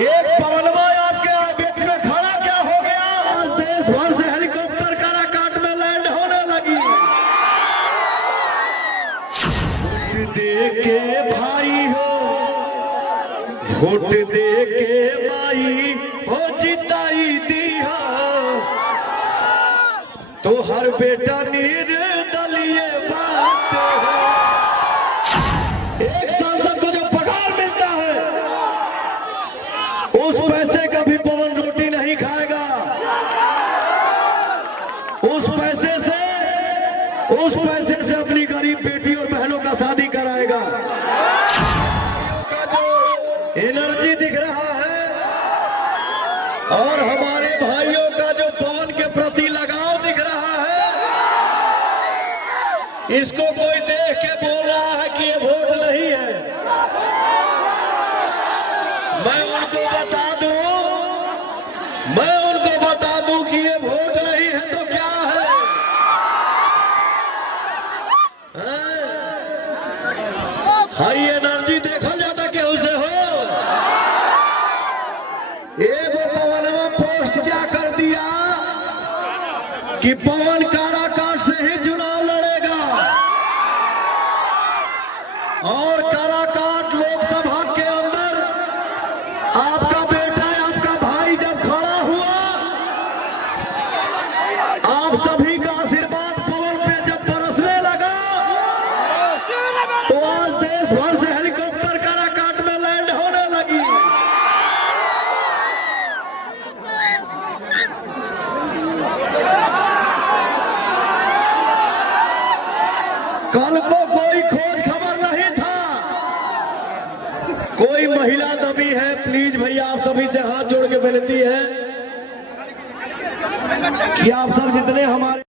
एक पवनवा आपके बीच में खड़ा क्या हो गया? आज देश भर से हेलीकॉप्टर काराकाट में लैंड होने लगी। वोट दे के भाई हो, वोट दे के भाई हो, जिताई दी हो तो हर बेटा निर्दलीय बात हो। एक सांसद को जो पगार मिलता है उस पैसे का भी पवन रोटी नहीं खाएगा। उस पैसे से अपनी गरीब बेटी और बहनों का शादी कराएगा। का जो एनर्जी दिख रहा है और हमारे भाइयों का जो पवन के प्रति लगाव दिख रहा है, इसको कोई देख के बोल रहा है कि ये वोट नहीं है। मैं उनको बता दूं कि ये वोट नहीं है तो क्या है? हाई एनर्जी देखा जाता केहू से हो। एगो पवनवा पोस्ट क्या कर दिया कि पवन काराकाट से ही चुनाव लड़ेगा और काराकाट लोकसभा के अंदर आपका बेटा, आपका भाई जब खड़ा हुआ, आप सभी का आशीर्वाद पवन पे जब बरसने लगा तो आज देश भर से हेलीकॉप्टर काराकाट में लैंड होने लगी। कल को कोई खोज खबर नहीं था, कोई महिला दबी है। प्लीज भैया आप सभी से हाथ जोड़ के विनती है कि आप सब जितने हमारे,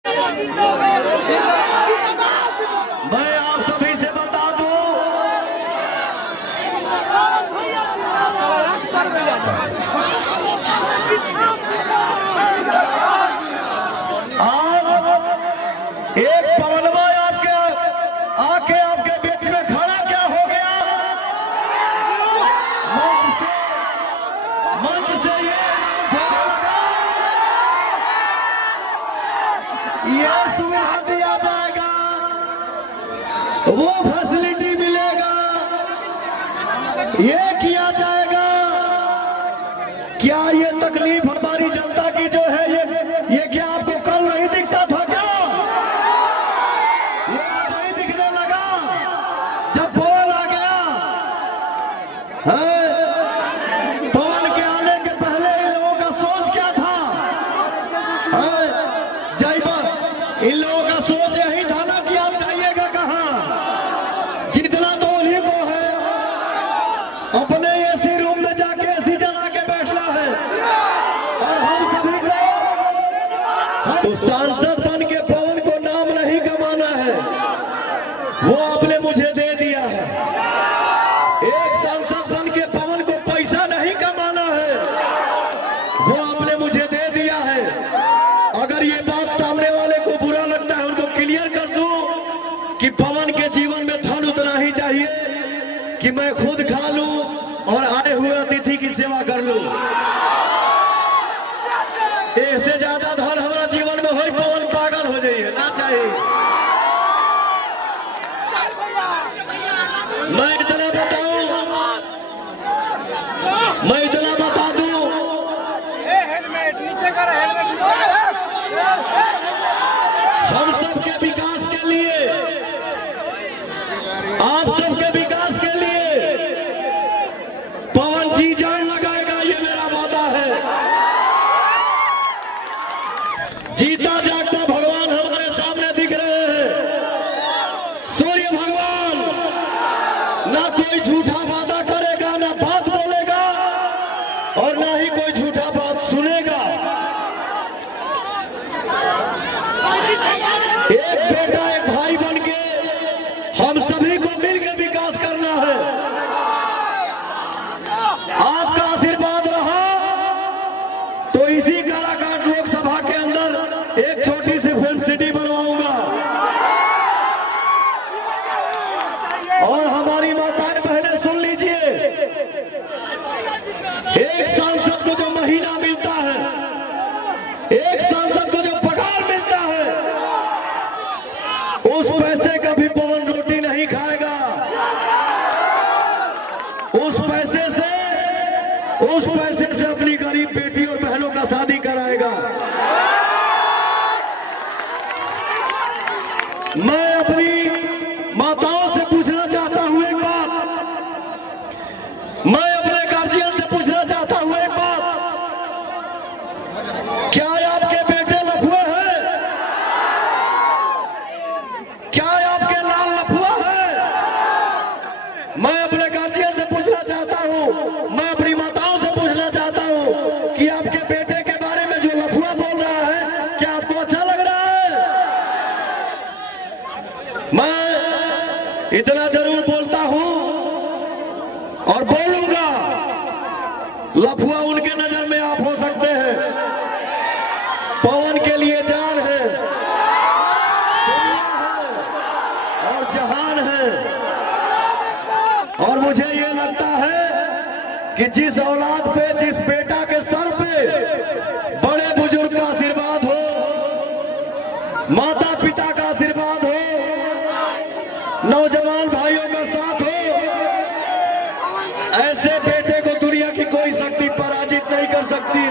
मैं आप सभी से बता दूं, आज एक पवनवा आपके बीच में खड़ा क्या हो गया? मंच से ये सुविधा दिया जाएगा, वो फैसिलिटी मिलेगा, ये किया जाएगा। क्या ये तकलीफ हमारी जनता की जो है ये क्या आपको कल नहीं दिखता था क्या? ये नहीं दिखने लगा जब पवन आ गया है? पवन के आने के पहले इन लोगों का सोच क्या था? जय बात, इन लोगों का सोच यही था ना कि आप जाइएगा कहाँ? जितना तो उन्हीं को है अपने एसी रूम में जाके एसी जला के बैठना है और हम सभी को तो सांसद बन के पवन को नाम नहीं कमाना है, वो आपने मुझे दे दिया है। एक सांसद बन के पवन को पैसा नहीं कमाना है, वो आपने मुझे दे दिया है। अगर ये बात सामने वाले को बुरा लगता है, उनको क्लियर कर दूं कि पवन के जीवन में धन उतना ही चाहिए कि मैं खुद खा लूं और आए हुए अतिथि की सेवा कर लूं। इससे ज्यादा धन हमारा जीवन में हो, पवन पागल हो जाइए ना चाहिए। मैं इतना बता दूं, हेलमेट नीचे कर, हेलमेट हम सबके विकास के लिए, आप सबके विकास के लिए पवन जी जान लगाएगा, ये मेरा वादा है। जीता जागता भगवान हमारे सामने दिख रहे हैं, सूर्य भगवान। ना कोई झूठा वादा करेगा, ना बात बोलेगा और ना ही कोई झूठा बात सुनेगा। एक बेटा एक भाई बन के हम सभी को मिलकर विकास करना है। आपका आशीर्वाद रहा तो इसी काराकाट लोकसभा के अंदर एक छोटी सी फिल्म सिटी बनवाऊंगा और हमारी माताएं बहनें सुन लीजिए, एक एक सांसद को जो महीना मिलता है, एक सांसद को जो पगार मिलता है, उस पैसे का भी पवन रोटी नहीं खाएगा। उस पैसे से अपनी गरीब बेटी और बहनों का शादी कराएगा। मैं अपनी माताओं से पूछना चाहता हूं एक बात, मैं अपने गार्जियन से पूछना चाहता हूं एक बात, क्या आपके बेटे लफुए हैं? क्या आपके लाल लफुआ है? मैं अपने गार्जियन से पूछना चाहता हूं, मैं अपनी माताओं से पूछना चाहता हूं कि आपके बेटे के बारे में जो लफुआ बोल रहा है, क्या आपको अच्छा लग रहा है? मैं इतना जरूर बोलता हूं और बोलूंगा, लफुआ उनके नजर में आप हो सकते हैं, पवन के लिए जान है, दुनिया है और जहान है। और मुझे ये लगता है कि जिस औलाद पे, जिस बेटा के सर पे बड़े बुजुर्ग का आशीर्वाद हो, माता पिता का आशीर्वाद हो, नौजवान भाइयों का साथ हो, ऐसे बेटे को दुनिया की कोई शक्ति पराजित नहीं कर सकती है।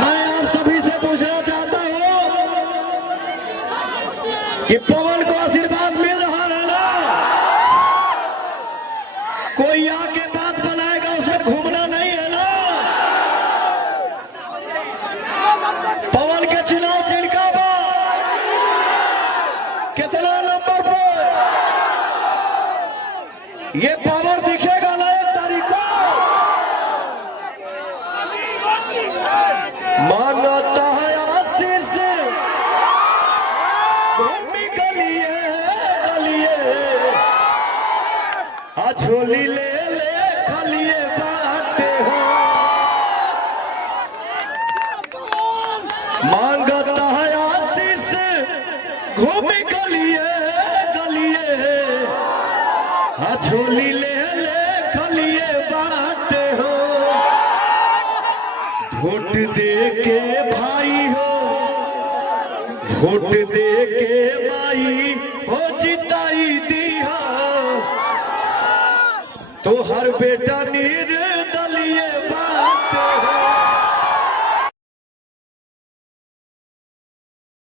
मैं आप सभी से पूछना चाहता हूं कि पवन को आशीर्वाद मिल रहा है ना? कोई आके बात बनाएगा, उसमें घूमना नहीं है ना? पवन के चुनाव चिढ़का बा कितना नंबर पर ये पावर दिखेगा ना 1 तारीख को। मांगता है आशीष भूमि गलिए गलिए, झोली ले ले खलिए बाटे हो। मांगता है आशीष घूमि गलिए गलिए, झोली ले ले खलिए बाटे हो। वोट दे के भाई हो, वोट दे के भाई हो, जिताई दिया तो हर बेटा नीर